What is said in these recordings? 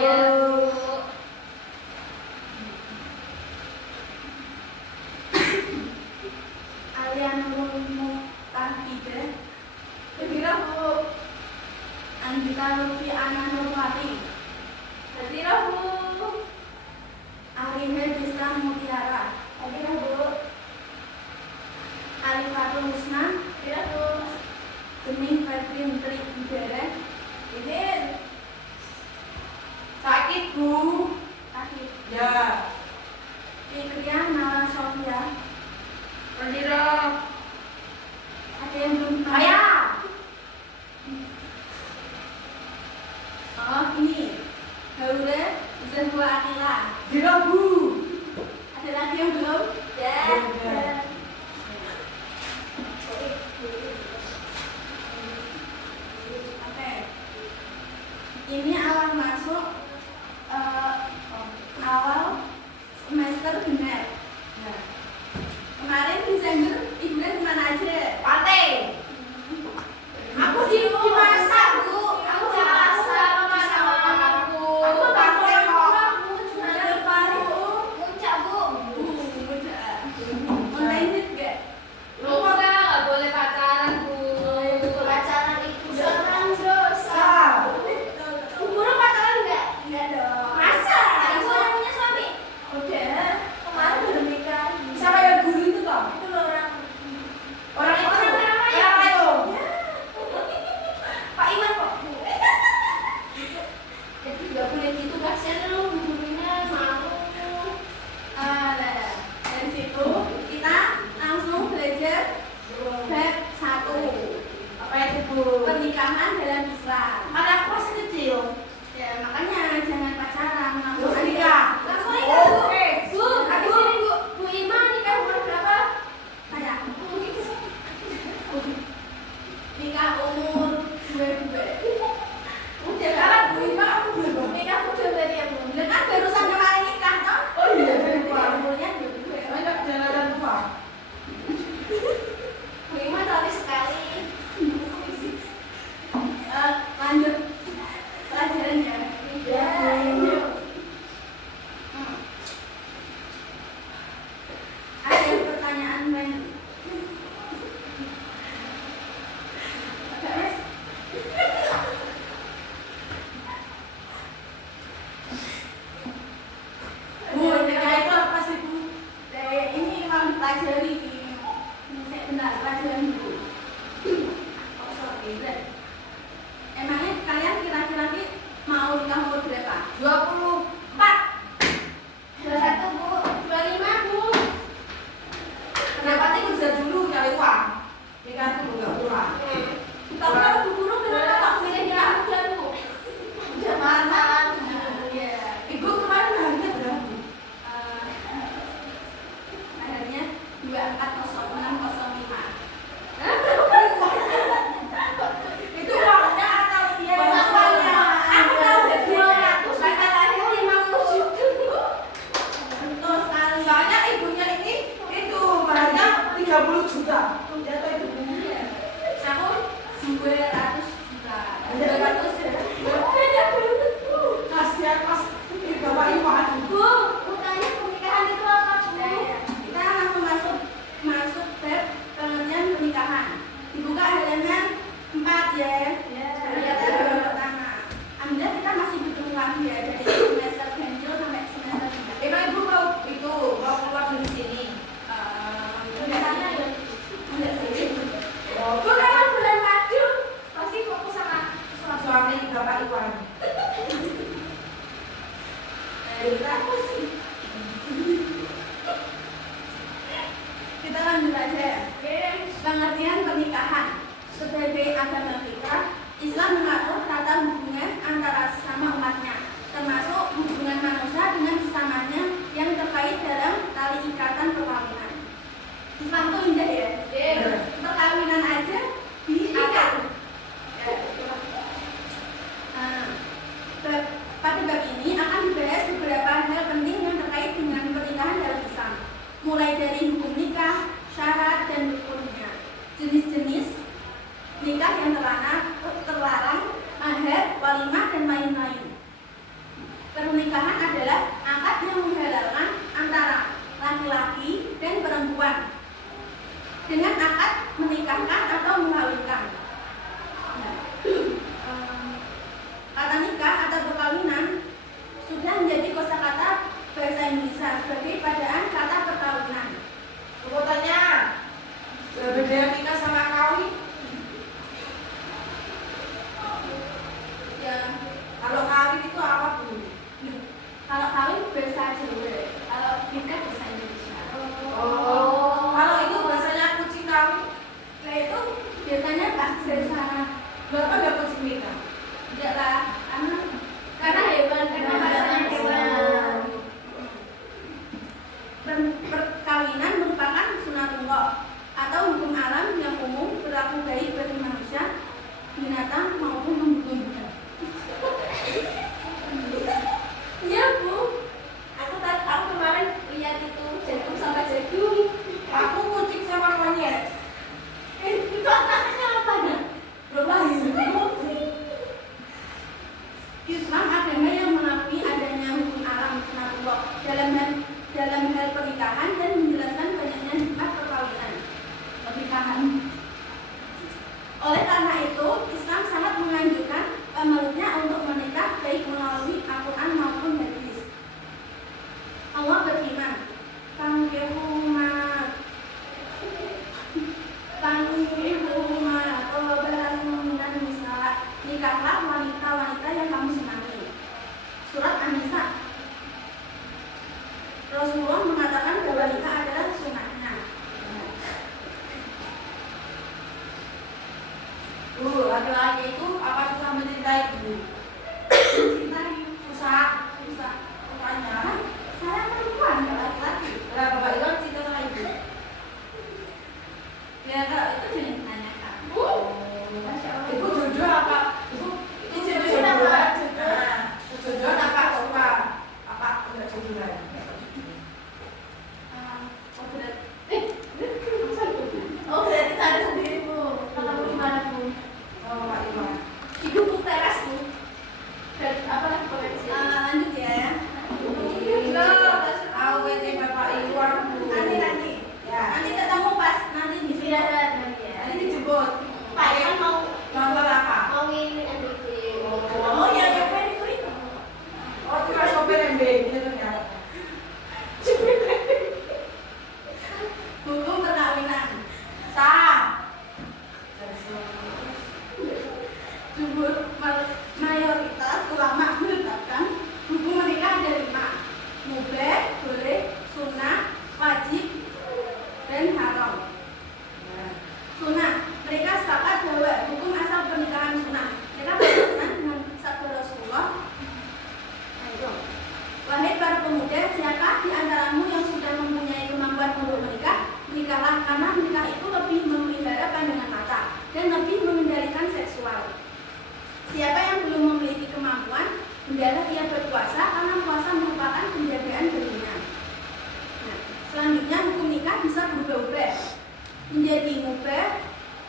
Iya, Bu. Alianul Tahfidah. Kira Bu. Andika Lutfi Ana Nurwati. Kira Bu. Arina Desa Mutiara. Kira Bu. Alifatul Husna. Kira Bu. Gening Febrin Tri Udara. Izin. Sakit Bu. Sakit. Ya. Fikriah Nala Sofia. Kira. Ada yang belum tahu? Ayah. Oh ini Haura Zahwa Akila. Kira Bu. Ada lagi yang belum? Ya. Oke. Ini awal masuk awal semester benar. Nah. Kemarin Desember ibunya kemana aja? Pantai. Aku di masak, Bu. Aku di masak sama aku. Aku pantai kok. Ada paru. Puncak, Bu. Udah. Online gak? Lupa nggak boleh pacaran, Bu. Pacaran itu seorang dosa. Bu Guru pacaran nggak? Enggak dong. Masa? Ibu udah punya suami? Udah. Kemarin Udah nikah. Siapa yang guru itu toh? Itu loh orang. Orang itu. Orang lain. Orang lain. Ya. Pak Iwan kok, Bu. Jadi nggak boleh gitu, kasihan lu Bu Gurunya malu. Nah, dari situ kita langsung belajar bab 1 Apa itu Bu? pernikahan dalam Islam. Ada aku masih kecil. Ya makanya jangan pacaran langsung Terus aja. nikah. Langsung aja, Bu. Oke. Bu, habis ini Bu Ima nikah umur berapa? Kayak nikah umur 22. Udah sekarang Bu Ima aku belum. Nikah udah berarti ya, Bu? Lah kan barusan kemarin nikah toh? Oh iya, Ya, umurnya 22. Banyak jalan tua. Bu Ima cantik sekali. Lanjut pelajarannya. Ya. Ada pertanyaan lain? Ada, Mas? Bu, nikah itu apa sih Bu? Ini kalau dipelajari saya benar pelajaran dulu. Oh sorry, Brad. Emangnya kalian kira-kira nih mau nikah umur berapa? 24. 21, Bu. 25, Bu. Kenapa sih kerja dulu cari uang? Nikah dulu nggak pulang. Tapi kalau Bu Guru kenapa kok milih nikah muda, Bu? Udah matang. Iya. Ibu kemarin harinya berapa Bu? Akhirnya 240605. Itu uangnya atau dia yang Uangnya. Aku tahu jadi 200, kita lahir 50 juta, Bu. Betul sekali. soalnya ibunya ini itu bahannya 30 juta. Dia tuh itu Bu. Aku 200 juta. 200 ya. Beda banget, Bu. Kasihan pas bapak ibu aduh. Bu, utangnya pernikahan itu apa, Bu? Kita langsung masuk bab pengertian pernikahan. Dibuka halaman 4 ya. Kita baru pertama. Alhamdulillah kita masih bertemu lagi ya dari semester ganjil sampai semester 3. Emang ibu mau itu mau keluar dari sini? Biasanya ya. Enggak sih. Oh, Bu, kalau bulan madu pasti fokus sama suami bapak Iwan. Kita lanjut aja ya. Pengertian pernikahan sebagai agama fitrah, Islam mengatur tata hubungan antara sesama umatnya, termasuk hubungan manusia dengan sesamanya yang terkait dalam tali ikatan perkawinan. Islam tuh indah ya. Perkawinan aja diikat. Pada bab ini akan dibahas beberapa hal penting yang terkait dengan pernikahan dalam Islam, mulai dari hukum nikah, syarat dan rukunnya, jenis-jenis nikah yang terlarang, mahar, walimah dan lain-lain. pernikahan adalah akad yang menghalalkan antara laki-laki dan perempuan dengan akad menikahkan atau mengawinkan. Nah, kata nikah atau perkawinan sudah menjadi kosakata bahasa Indonesia sebagai padaan kata perkawinan. Aku tanya, beda nikah sama kawin? Ya, Kalau kawin itu apa Bu? kalau kawin bahasa Jawa, kalau nikah bahasa Indonesia. Oh, kalau itu bahasanya kucing kawin? Nah itu biasanya pas bahasa Bapak nggak kucing nikah? tidak lah, karena hewan, karena bahasanya hewan. Perkawinan merupakan sunatullah atau hukum alam yang umum berlaku baik bagi manusia, binatang maupun tumbuh-tumbuhan. Iya Bu, aku kemarin lihat itu jagung sama jagung. Aku kucing sama monyet. Itu anaknya apa ya? Belum lahir. Islam agama yang mengakui adanya hukum alam sunatullah dalam hal pernikahan dan menjelaskan banyaknya hikmah perkawinan pernikahan. Oleh karena itu, Islam sangat menganjurkan pemeluknya untuk menikah baik melalui Al-Quran maupun hadis. Allah berfirman, nikahlah wanita-wanita yang kamu senangi. Surat An-Nisa. Rasulullah mengatakan bahwa nikah adalah sunnahnya. Laki-laki itu apa susah mencintai Bu? Mencintai Susah. susah. Rupanya. Saya perempuan, nggak laki-laki. Lah Bapak Iwan cinta sama Ibu. Ya kalau itu jangan ditanyakan. Masya Allah. Ibu jodoh apa? Ibu itu jodoh Jodoh apa? apa? Nah, jodoh apa suka? Apa enggak jodohan? Oh berarti cara sendiri Bu. Kalau Bu gimana Bu? Sama Pak Iwan. Hidup Bu teras Bu. Dan apa lagi pengajian? Lanjut ya. Awet Bapak Iwan Bu. Nanti. Ya. Nanti ketemu pas nanti di sini. Nanti dijemput. Pak Iwan mau Nonton apa? ngirimin MBG. Oh ya, coba itu. Oh, cuma sopir MBG ternyata. Hukum perkawinan. Sah. Jumhur mayoritas ulama menetapkan hukum menikah ada 5. Mubah, boleh, sunnah, wajib, dan haram. Sunnah, mereka sepakat bahwa hukum asal pernikahan sunnah. Mereka berpesan dengan sabda Rasulullah. Wahai para pemuda, siapa di antaramu yang sudah mempunyai kemampuan untuk menikah, menikahlah, karena menikah itu lebih memelihara pandangan mata dan lebih mengendalikan seksual. Siapa yang belum memiliki kemampuan, hendaklah ia berpuasa, karena puasa merupakan penjagaan baginya. Nah, selanjutnya hukum nikah bisa berubah-ubah menjadi mubah,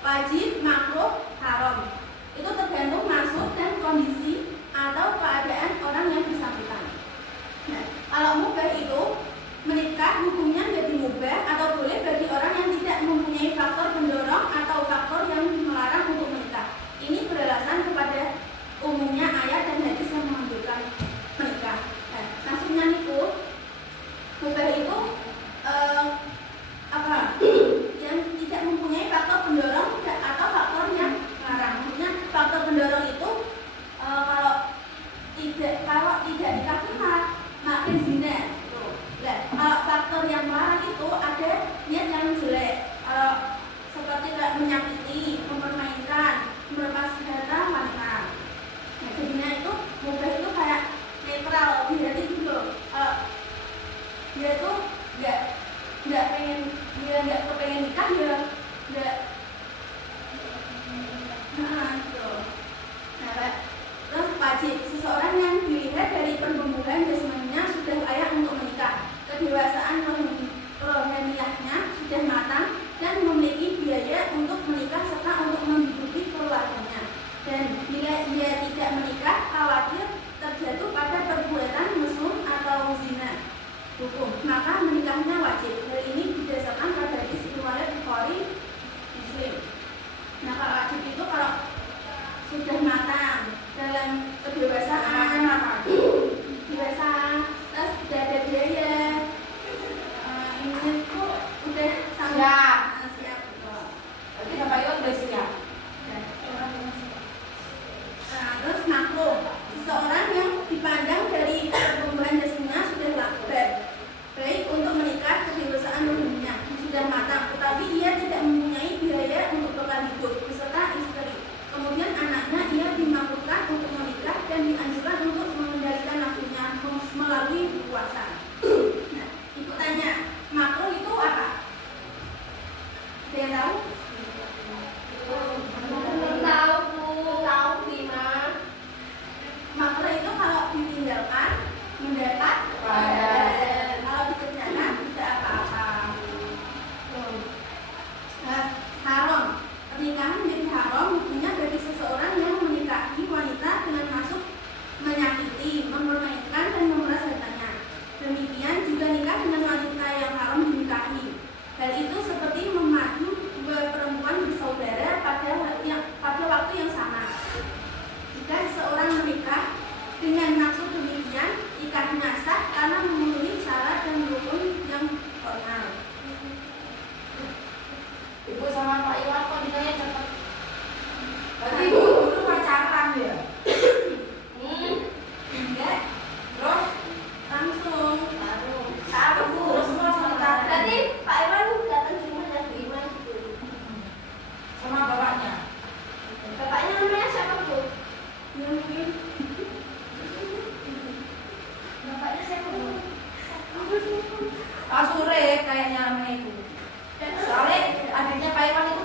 wajib, makruh, haram. Itu tergantung maksud dan kondisi atau keadaan orang yang bersangkutan. Nah, kalau mubah itu menikah hukumnya menjadi mubah atau boleh bagi orang yang tidak mempunyai faktor pendorong atau faktor yang melarang untuk menikah. Ini beralasan kepada umumnya ayat dan hadis yang menganjurkan menikah. Nah, maksudnya itu mubah itu yang tidak mempunyai faktor pendorong atau faktor yang melarang. Maksudnya faktor pendorong itu kalau tidak dikasih makin zina. Nah, kalau faktor yang melarang itu ada niat yang jelek, seperti menyakiti, mempermainkan, merepas harta wanita. Nah, jadinya itu mubah itu kayak netral, berarti gitu loh. Dia tuh nggak pengen, dia nggak kepengen nikah, dia nggak gitu. Nah, terus wajib, seseorang yang dilihat dari pertumbuhan jasmaninya sudah layak untuk menikah, kedewasaan rohaniyahnya sudah matang dan memiliki biaya untuk menikah serta untuk menghidupi keluarganya. Dan bila ia tidak menikah, khawatir terjatuh pada perbuatan berkuasa. Nah, Ibu tanya, makro itu apa? Ada yang tahu? Tahu Bu. Tahu Bima. Makro itu kalau ditinggalkan mendapat badan. Kalau dikerjakan tidak apa-apa. Nah, haram. Pernikahan menjadi haram hukumnya bagi seseorang yang menikahi wanita dengan maksud menyakiti, mempermainkan, dan memeras hartanya. Demikian juga nikah dengan wanita yang haram dinikahi. Hal itu seperti memadu dua perempuan bersaudara pada waktu yang sama. Jika seseorang menikah dengan maksud demikian, nikahnya sah karena memenuhi syarat dan rukun yang formal. Ibu sama Pak Iwan kok ditanya cepet. Berarti ibu dulu pacaran ya? Enggak, Terus langsung. apa Bu? Terus semua cerita Berarti Pak Iwan datang ke rumahnya Bu Iwan gitu. sama bapaknya. Bapaknya namanya siapa Bu? Ya mungkin. Bapaknya siapa Bu? Pak Sure kayaknya namanya itu. Soalnya adiknya Pak Iwan itu